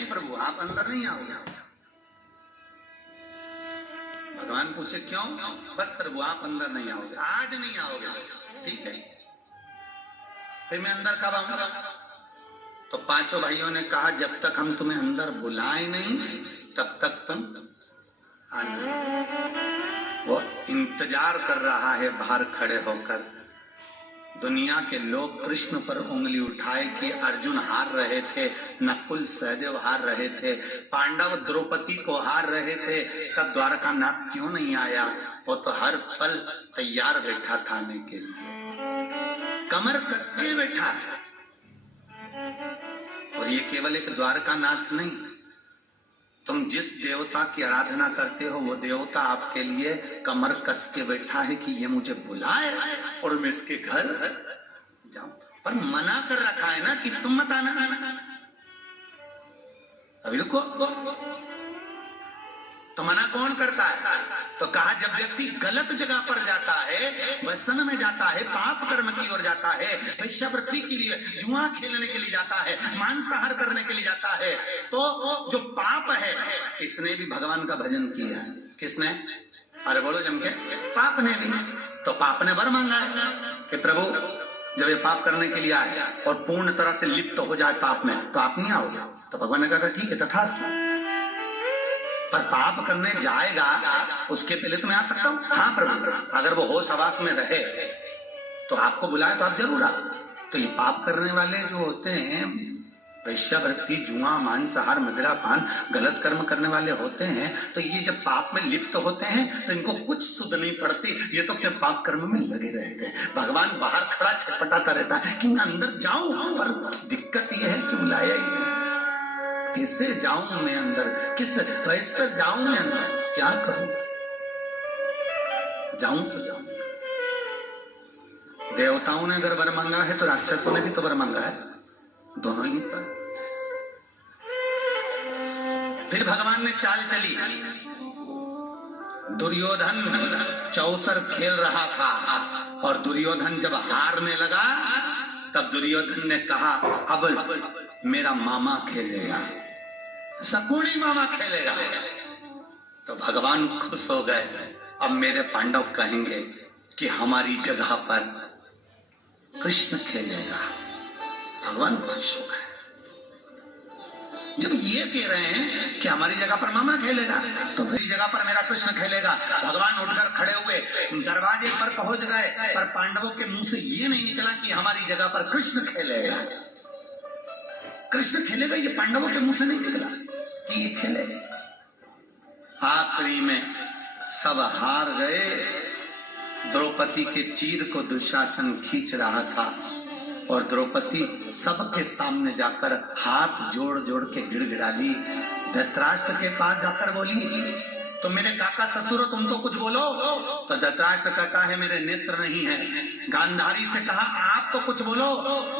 नहीं प्रभु, आप अंदर नहीं आओगे। भगवान पूछे क्यों? बस प्रभु आप अंदर नहीं आओगे, आज नहीं आओगे, ठीक है, फिर मैं अंदर कब आऊंगा? तो पांचों भाइयों ने कहा जब तक हम तुम्हें अंदर बुलाए नहीं तब तक तुम आना। वो इंतजार कर रहा है बाहर खड़े होकर। दुनिया के लोग कृष्ण पर उंगली उठाए कि अर्जुन हार रहे थे, नकुल सहदेव हार रहे थे, पांडव द्रौपदी को हार रहे थे, तब द्वारका नाथ क्यों नहीं आया? वो तो हर पल तैयार बैठा था आने के लिए, कमर कस के बैठा है। और ये केवल एक द्वारका नाथ नहीं, तुम जिस देवता की आराधना करते हो वो देवता आपके लिए कमर कस के बैठा है कि ये मुझे बुलाए और मैं इसके घर जाऊं। पर मना कर रखा है ना कि तुम मत आना। अभी रुको, तो मना कौन करता है? तो कहा जब व्यक्ति गलत जगह पर जाता है, व्यसन में जाता है, पाप कर्म की ओर जाता है, वेश्यावृत्ति के लिए, जुआ खेलने के लिए जाता है, मांसाहार करने के लिए जाता है, तो जो पाप है, इसने भी भगवान का भजन किया है। किसने? अरे बोलो जम के, पाप ने भी। तो पाप ने वर मांगा है कि प्रभु जब ये पाप करने के लिए आए और पूर्ण तरह से लिप्त हो जाए पाप में तो आप नहीं आओगे। तो भगवान ने कहा ठीक है तथास्तु, पर पाप करने जाएगा उसके पहले तो मैं आ सकता हूँ। हाँ प्रभु, अगर वो होश हवास में रहे तो आपको बुलाए तो आप जरूर आओ। तो ये पाप करने वाले जो होते हैं, वैश्यावृत्ति, जुआ, मांसाहार, मदिरा पान, गलत कर्म करने वाले होते हैं, तो ये जब पाप में लिप्त होते हैं तो इनको कुछ सुध नहीं पड़ती, ये तो अपने पाप कर्म में लगे रहते हैं। भगवान बाहर खड़ा छटपटाता रहता है कि मैं अंदर जाऊं, पर दिक्कत ये है कि बुलाया ही नहीं। किससे जाऊं मैं अंदर, किस वैस पर जाऊं मैं अंदर, क्या करूं? जाऊं तो जाऊं। देवताओं ने अगर वर मांगा है तो राक्षसों ने भी तो वर मांगा है, दोनों ही पर। फिर भगवान ने चाल चली। दुर्योधन चौसर खेल रहा था और दुर्योधन जब हारने लगा तब दुर्योधन ने कहा अब मेरा मामा खेलेगा, शकुनी मामा खेलेगा। तो भगवान खुश हो गए, अब मेरे पांडव कहेंगे कि हमारी जगह पर कृष्ण खेलेगा। भगवान खुश हो गए जब ये कह रहे हैं कि हमारी जगह पर मामा खेलेगा तो मेरी जगह पर मेरा कृष्ण खेलेगा। भगवान उठकर खड़े हुए, दरवाजे पर पहुंच गए, पर पांडवों के मुंह से ये नहीं निकला कि हमारी जगह पर कृष्ण खेलेगा। कृष्ण खेलेगा ये पांडवों के मुंह से नहीं निकला कि ये खेलेगा। आखिरी में सब हार गए। द्रौपदी के चीर को दुशासन खींच रहा था और द्रौपदी सबके सामने जाकर हाथ जोड़ जोड़ के गिड़गिड़ाली। धृतराष्ट्र के पास जाकर बोली, तो मेरे काका ससुर तुम तो कुछ बोलो। तो धृतराष्ट्र कहता है मेरे नेत्र नहीं है। गांधारी से कहा आप तो कुछ बोलो।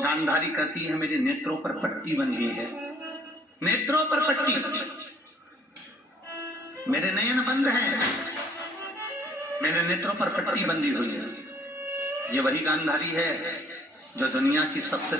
गांधारी कहती है मेरे नेत्रों पर पट्टी बंधी है, नेत्रों पर पट्टी, मेरे नयन बंद हैं, मेरे नेत्रों पर पट्टी बंधी हुई है। ये वही गांधारी है जो दुनिया की सबसे